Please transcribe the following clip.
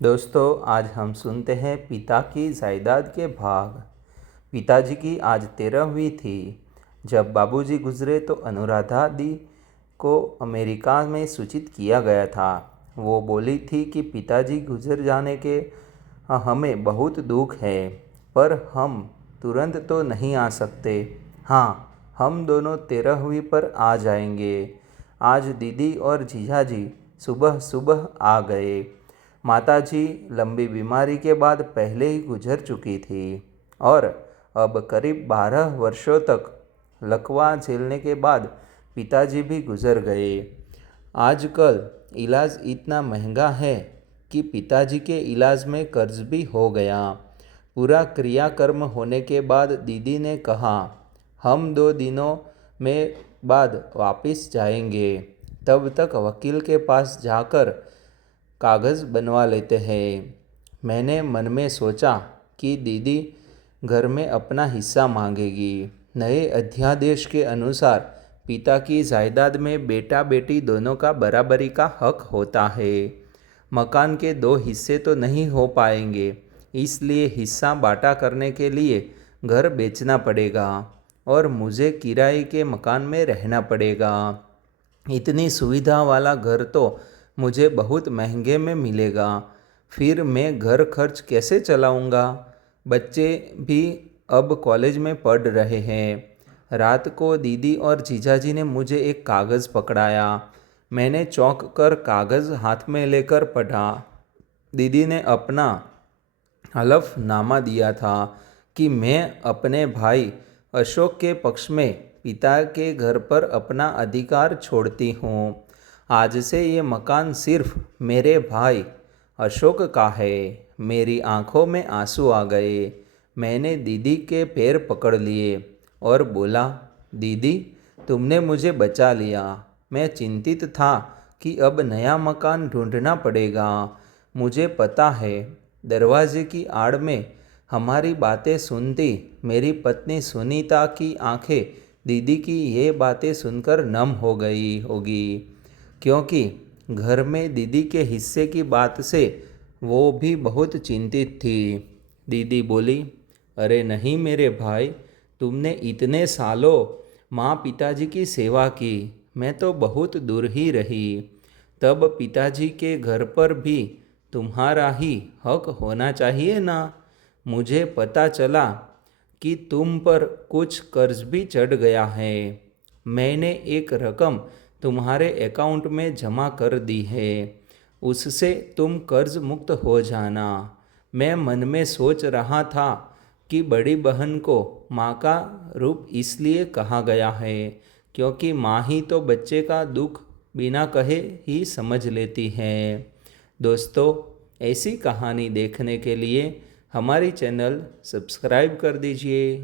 दोस्तों, आज हम सुनते हैं पिता की जायदाद के भाग। पिताजी की आज 13वीं थी। जब बाबूजी गुजरे तो अनुराधा दी को अमेरिका में सूचित किया गया था। वो बोली थी कि पिताजी गुजर जाने के हमें बहुत दुख है, पर हम तुरंत तो नहीं आ सकते। हाँ, हम दोनों 13वीं पर आ जाएंगे। आज दीदी और जीजाजी सुबह सुबह आ गए। माताजी लंबी बीमारी के बाद पहले ही गुजर चुकी थी और अब करीब 12 वर्षों तक लकवा झेलने के बाद पिताजी भी गुजर गए। आजकल इलाज इतना महंगा है कि पिताजी के इलाज में कर्ज भी हो गया। पूरा क्रियाकर्म होने के बाद दीदी ने कहा, हम 2 दिनों में बाद वापस जाएंगे। तब तक वकील के पास जाकर कागज़ बनवा लेते हैं। मैंने मन में सोचा कि दीदी घर में अपना हिस्सा मांगेगी। नए अध्यादेश के अनुसार पिता की जायदाद में बेटा बेटी दोनों का बराबरी का हक होता है। मकान के 2 हिस्से तो नहीं हो पाएंगे, इसलिए हिस्सा बांटा करने के लिए घर बेचना पड़ेगा और मुझे किराए के मकान में रहना पड़ेगा। इतनी सुविधा वाला घर तो मुझे बहुत महंगे में मिलेगा। फिर मैं घर खर्च कैसे चलाऊंगा? बच्चे भी अब कॉलेज में पढ़ रहे हैं। रात को दीदी और जीजाजी ने मुझे एक कागज़ पकड़ाया। मैंने चौंक कर कागज़ हाथ में लेकर पढ़ा। दीदी ने अपना हलफनामा दिया था कि मैं अपने भाई अशोक के पक्ष में पिता के घर पर अपना अधिकार छोड़ती हूँ। आज से ये मकान सिर्फ मेरे भाई अशोक का है। मेरी आंखों में आंसू आ गए। मैंने दीदी के पैर पकड़ लिए और बोला, दीदी, तुमने मुझे बचा लिया। मैं चिंतित था कि अब नया मकान ढूंढना पड़ेगा। मुझे पता है, दरवाजे की आड़ में हमारी बातें सुनती मेरी पत्नी सुनीता की आंखें दीदी की ये बातें सुनकर नम हो गई होगी, क्योंकि घर में दीदी के हिस्से की बात से वो भी बहुत चिंतित थी। दीदी बोली, अरे नहीं मेरे भाई, तुमने इतने सालों माँ पिताजी की सेवा की, मैं तो बहुत दूर ही रही। तब पिताजी के घर पर भी तुम्हारा ही हक होना चाहिए ना। मुझे पता चला कि तुम पर कुछ कर्ज भी चढ़ गया है। मैंने एक रकम तुम्हारे अकाउंट में जमा कर दी है, उससे तुम कर्ज मुक्त हो जाना। मैं मन में सोच रहा था कि बड़ी बहन को माँ का रूप इसलिए कहा गया है क्योंकि माँ ही तो बच्चे का दुख बिना कहे ही समझ लेती है। दोस्तों, ऐसी कहानी देखने के लिए हमारी चैनल सब्सक्राइब कर दीजिए।